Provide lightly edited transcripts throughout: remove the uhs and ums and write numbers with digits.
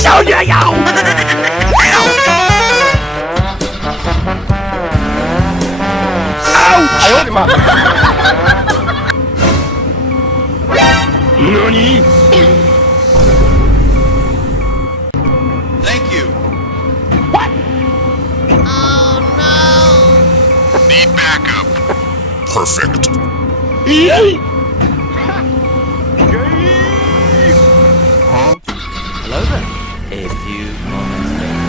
小野妖！哎呦我的妈！何Thank you. What? Oh no! Need backup. Perfect. Hello there. A few moments later.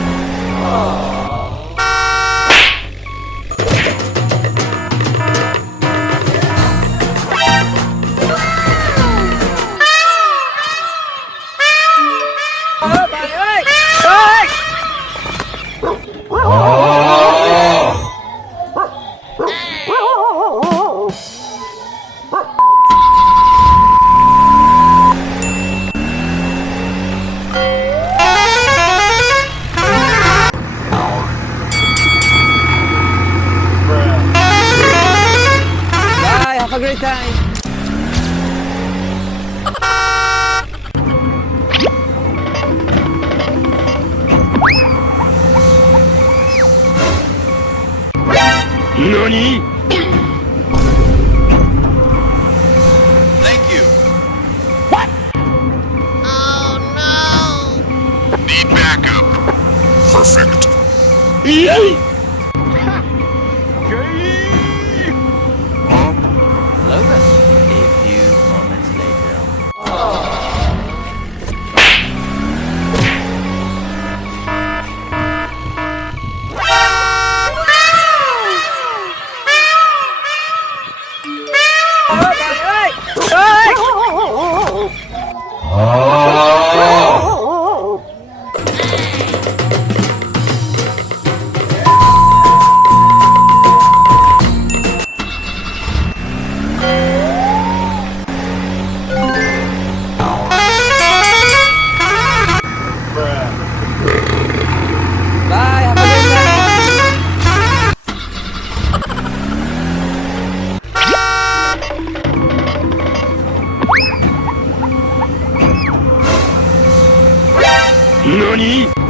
Bye, have a great time. Nani? Thank you. What? Oh no! Need backup. Perfect. Hello there. A few moments later. Bye, have a great time. Nani?